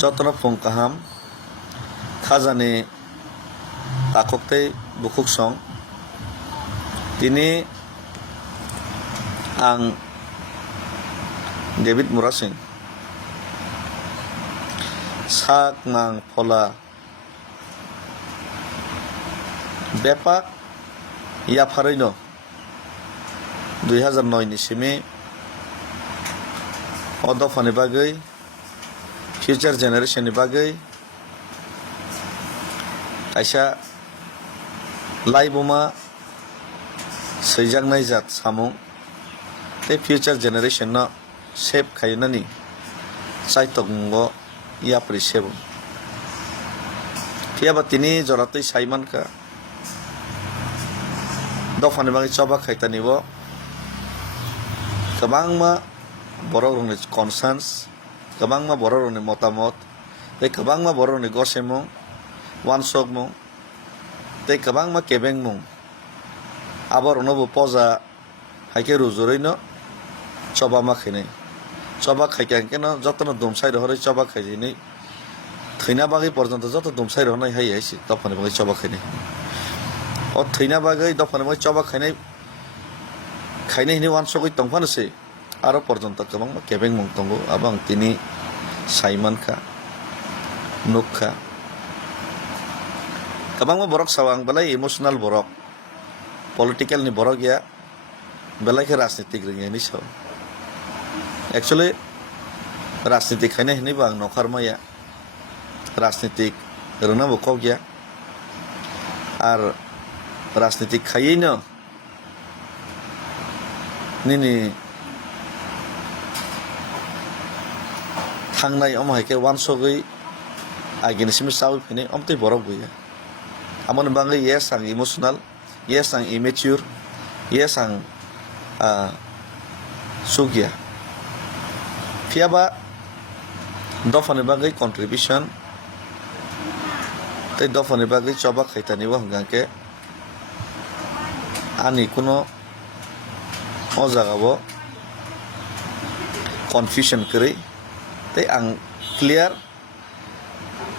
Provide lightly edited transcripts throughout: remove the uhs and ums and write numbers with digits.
যতন ফংকাহাম খাজানি তাককতে বুকুক সং তিনি आं David मुरासिं sak mang phola bepak ya pharino 2009 ni simi odofani bagai future generation ni bagai kaisa laiboma seijangnai jat samung te future generation no shape khainani saitongo ya prisebo fiaba tini joratoi saimanka dofani bangi choba khaitanibo kabangma borok-rokni concerns kabangma borok-rokni motamot tei kabangma borok-rokni gosemung wansokmung tei kabangma kebengmung aborokno bo poja haike rujuroino choba ma khainai choba khaikang keno jotono dumsai rohoroi choba khaijini thina bagai porjonto joto dumsai rohnai hai haisi dofani bagai choba khainai o thina bagai dofani bagai choba khainai hini wansogoi tongphano se aro porjonto kabangma kebengmung tongo abang tini saimankha nukha kabangma borok sawang belai emotional borok political ni borok ya belai ke rajnitik ringe ni saw actually rajnitik khaina hini bang nokhar maya rajnitik rona bokok ya ar rajnitik khaino nini thangnai omai ke wansogoi agenisimi sawi phine omtei borok buya amon bangai yes ang emotional yes ang immature yes ang sugya fiaba dofani bagai contribution tei dofani bagai choba khaitani bo hingke ani kuno o jagao confusion kri tei ang clear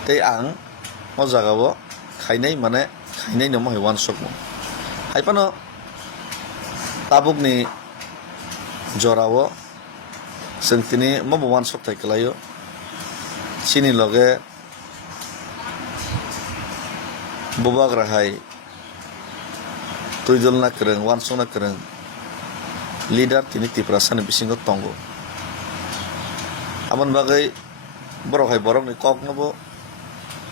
tei ang o jagao khainai mane khainai no mai one shot mo haipano tabukni jorao जों तिनी मबो wan sok thai kalayo chini loge bobak rahai tuidol na kreng wan sok na kreng leader tini tiprasani bisingo tongo amon bagai borok hai borok ni kok nobo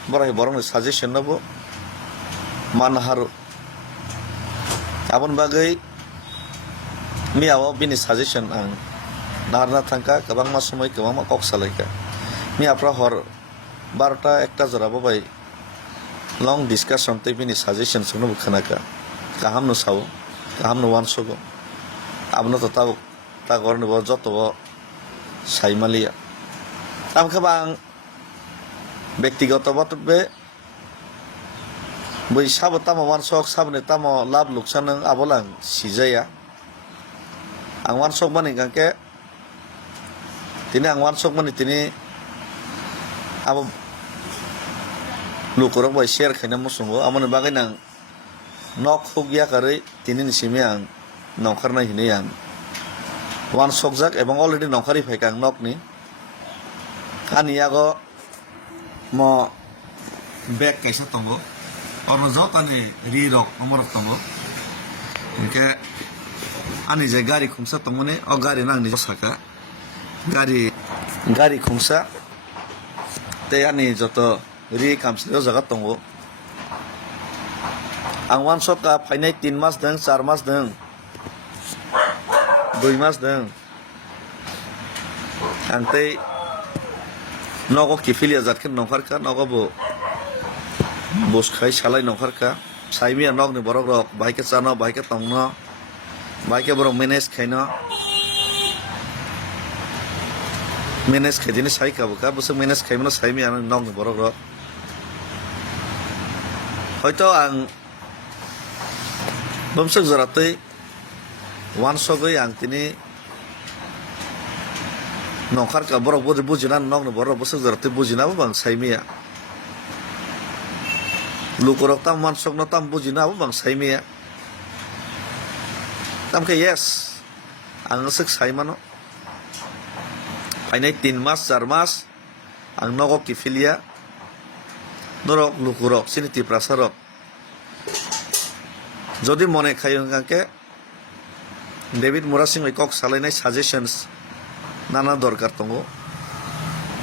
borok hai borok ni suggestion nobo manharu amon bagai miawo bini suggestion ang narna thangka kabangma somoi kabangma kok salaika mi apra hor 12টা 1টা jorabo bai long discussion tei bini suggestion sungno bukhanaka kaham no sawo kaham no wan sogo abno to ta gorni bo joto bo saimalia am khabang ব্যক্তিগত বক্তব্যে boi sabo tamo wan sok sabne tamo lab luksan abolang sijaya ang wan sok mani gangke tini ang wan sok mani tini abo lukurok bai share khaina musungo amoni bagai nang nok hugya kare tini ni simi ang nongkharna hini ang wan sok jak ebong already nongkhari phaikang nok ni kaniyago mo bag kaisa tongo orno jotani ri rok nomorok tongo inke ani je gari khungsa tongone o gari nang ni saka gari khungsa te ani joto ri kamsiro jaga tongo ang wan shot ka phainai 3 mas dang 4 mas dang 2 mas dang angtei nogo kifilia zatken nongkharka nogo bo boskhai salai nongkharka saimia nog ni borok rok baike chano baike tongno baike borok manage khaino manage khaidini sai kabuka busa manage khaimno saimia nog ni borok rok hoito ang bomsak jaratei wan sogoi ang tini nongkhar ka borok bujina nong borok bosuk jarate bujina bang saimia lukurok tam mansok no tam bujina bang saimia tam ke yes ang sek saimano ainai 3 mas 4 mas ang nogo kifilia norok lukurok sini tiprasarok যদি মনে খাই অঙ্কাকে David মোরাসিং ওই cock সালাইনাই suggestions নানা দরকার দङ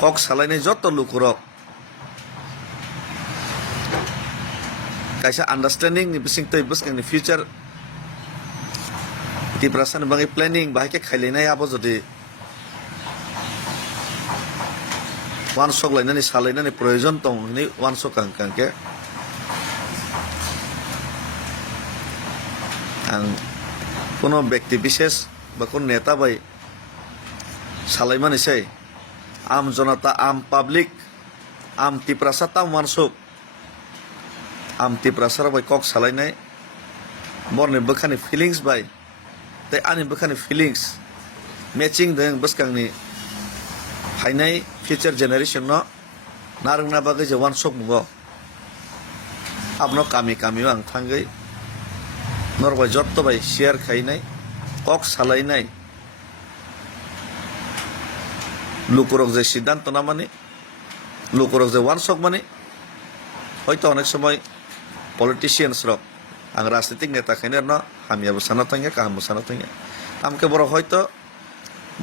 cock সালাইনাই যত লুকুরক kaisa understanding ni bising tei buskang ni future ti prasan bangi planning bahai ke khailainai abo jodi wan sok lainani salainani proyojon tong ni wan sok kangke ang কোনো ব্যক্তি বিশেষ বা কোন নেতা by সালাইমানি সেই আম জনতা আম পাবলিক আম তিপ্রাসা তাম মানসুক আম তিপ্রাসার বাই কক সালাইনাই বরনি বখানি ফিলিংস বাই তাই আনি বখানি ফিলিংস ম্যাচিং দেং বসকাংনি ফাইনাই ফিউচার জেনারেশন ন নারংনা বাগै যে ওয়ান সক মুগো আপনো কামি কামিও আं थांगै নরবাই যত বাই শেয়ার খাইনাই কক সালাইনাই লুকুরক যে সিদ্ধান্ত না মানে লুকুরক যে ওয়ানসক মানে হয়তো অনেক সময় পলিটিশিয়ানস রক আং রাজনৈতিক নেতা খাইনে ন হামিয়াবো সানা থাঙ্গে কাহামবো সানা থাঙ্গে আমকে বড় হয়তো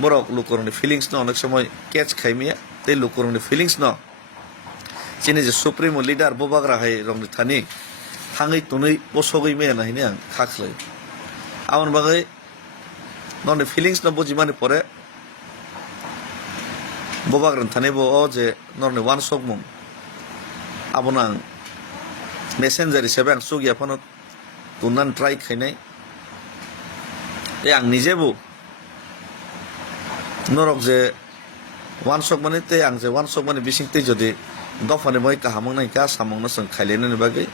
বড় লুকুরকনি ফিলিংস ন অনেক সময় ক্যাচ খাইমিয়া তে লুকুরকনি ফিলিংস ন চিনি যে সুপ্রিমো লিডার ববাগ্রা হাই রংনি থানি थाङै तुनै बसगै मेया नाहिने आं खाख्लै आवन बागै ननि फिलिंग्स न बुजि माने परे बबाग्रन थाने बो ओ जे नरनि वान सक मुं आबना आं मेसेंजार हिसाबै आं सुगिया फनो तुननान ट्राई खाइनाय ते आं निजेबो नरक जे वान सक माने ते आं जे वान सक माने बिसिंते जदि दफाने मै काहामं नाय का सामं न जों खाइलेननि बागै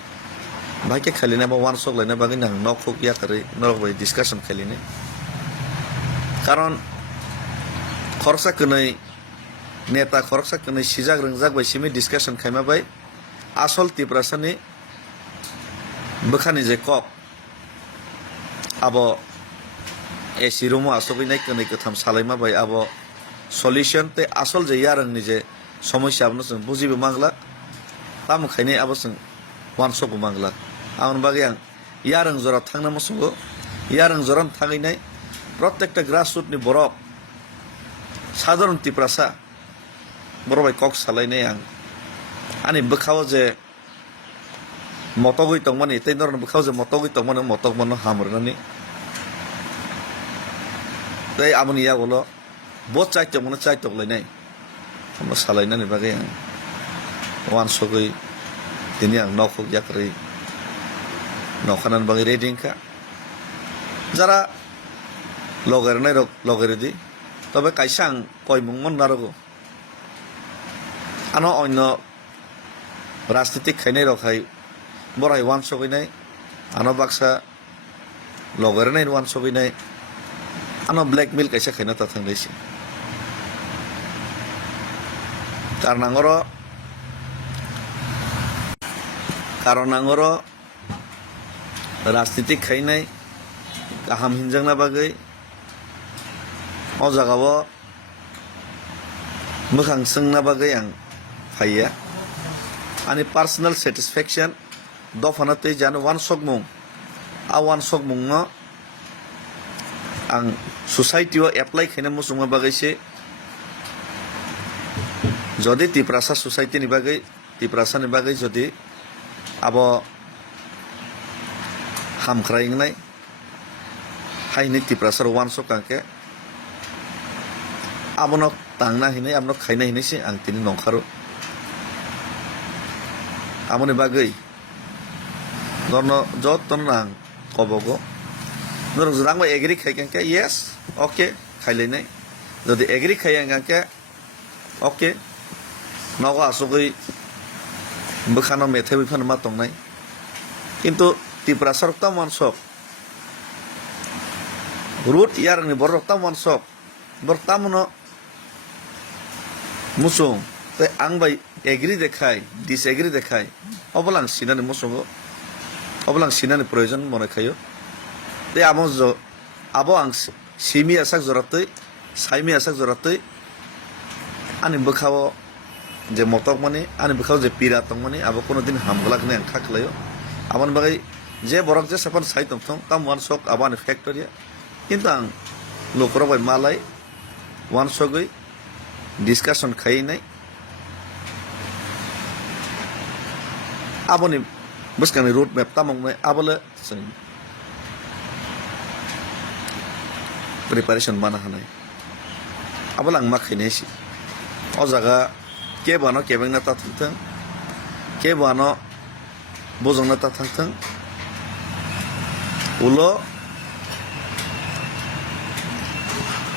भाइके खालिना बा वान सक लाइना बागै नां नखुक या करे नरक बाय डिसकाशन खालिने कारण खरसा कनै नेता खरसा कनै सिजाग रंजाग बाय सिमे डिसकाशन खाइमा बाय आसल तिप्रासानि बखानि जे कक आबो एसि रुमो आसबिनाय कनै कथाम सालाइमा बाय आबो सल्युशन ते आसल जे यारंनि जे समस्या आबनो जों बुजिबो मांगला ताम खाइने आबो जों वान सक मांगला आउन बागै आं यारं जरा थांना मसुगो यारं जरान थाङैनाय प्रत्येकटा ग्रासरुटनि बरक साधारण तिप्रासा बरबाय कक सालायनाय आं आनि बोखाव जे मतगै तंमानि तै नरन बोखाव जे मतगै तंमानि मतक मनो हामरनानि तै आमनि यागलो बत चाइतक मनो चाइतक लायनाय हम सालायनानि बागै आं वान सगै दिनै आं नखुक याकरै नखानान बागै रेडिंखा যারা লগের নাই লগের দি তবে কাইসা আं কয়মুং মন নারগো আনো অন্য রাজনীতিক খাইনাই রখাই বড়াই ওয়ান সগৈনাই আনো বাক্সা লগের নাই ওয়ান সগৈনাই আনো ব্ল্যাকমেল কাইসা খাইনা তা থাংলাইছি কারণ আঙর राजनीतिक खाइनाय गाहाम हिनजांना बागै अ जागाव मोखां सोंना बागै आं फाइया आंनि पार्सनेल सेटिसफेक्शन दफाना तै जानो वान सक मुं आ वान सक मुं न आं सोसाइटियाव एप्लाइ खाइना मुसुंगा बागैसे जदि तिप्रासा सोसाइटिनि बागै तिप्रासानि बागै जदि अब हामख्रायनाय हाइनि तिप्रासार वान सक कांके आबनो तांना हिनै आबनो खाइना हिनैसे आं तिनि नंखारो आमनि बागै नरनो जतन आं कबगो नर जरांबा एग्री खाइकांके यस ओके खाइलायनाय जदि एग्री खाइयांगांके ओके नगो आसगै बोखानो मेथाइ बिफानो मा तंनाय किन्तु तिप्रासार ता मानसक रुट यारनि बरक ता मानसक बरतामनो musung tei ang bai agree dekhai disagree dekhai obolang sinani musungo obolang sinani proyojon mone khayo tei abo ang simi asak joratoi saimi asak joratoi ani bukhao je motok mani ani bukhao je pira tongmani abo kono din hamgulak ne ang khaklayo amon bagai je borok je sapan sai tongthong tam one sok abani factory কিন্তু ang lokoro bai malai one sogoi discussion khai nai aboni buskani road map tamong nai abole preparation mana hanai abolang makhine si o jaga ke bano kebeng na ta thangthang ke bano bojong na ta thangthang ulo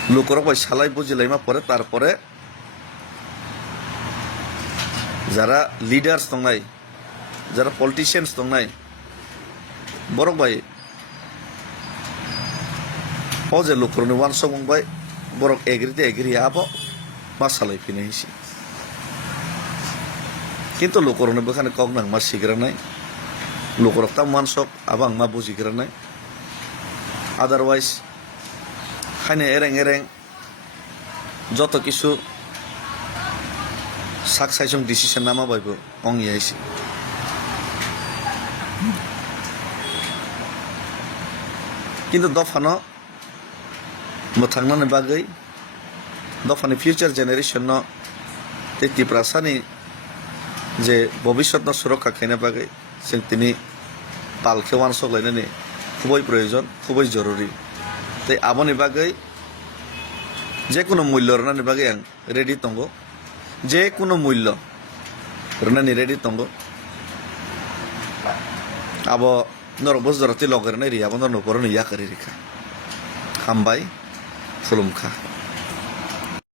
লোকরক ভাই সালাই বুঝিলাইমা পরে তারপরে যারা leaders দংনাই যারা politicians দংনাই বরক ভাই ও যে লোকরনি one song ভাই বরক এগ্রিতে agri আবো মা সালাই ফিনে হিসি কিন্তু লোকরনি বখানে কক নাং মা সিগ্রা নাই লোকরক তাম ওয়ান সক আবাং মা বুঝিগ্রা নাই আদারওয়াইজ খাইনে এরেং যত কিছু সাকসাইসং ডিসিশন নামা বাইব অং ইয়াইছি কিন্তু দফানো মোথাংনানি বাগৈ দফানি ফিউচার জেনারেশন ন তেতি প্রাসানি যে ভবিষ্যৎ ন সুরক্ষা খাইনা বাগৈ जों তিনি পালকে ওয়ান সগলাইনানি খুবই প্রয়োজন খুবই জরুরি তাই আবনি বাগৈ যে কোনো মূল্য রনানি বাগৈ আং রেডি তঙ্গ যে কোনো মূল্য রনানি রেডি তঙ্গ আবো নরক বজরতি লগেরনাই রি আবো নরক পরনি ইয়া করি রেখা হামবাই ফুলুমখা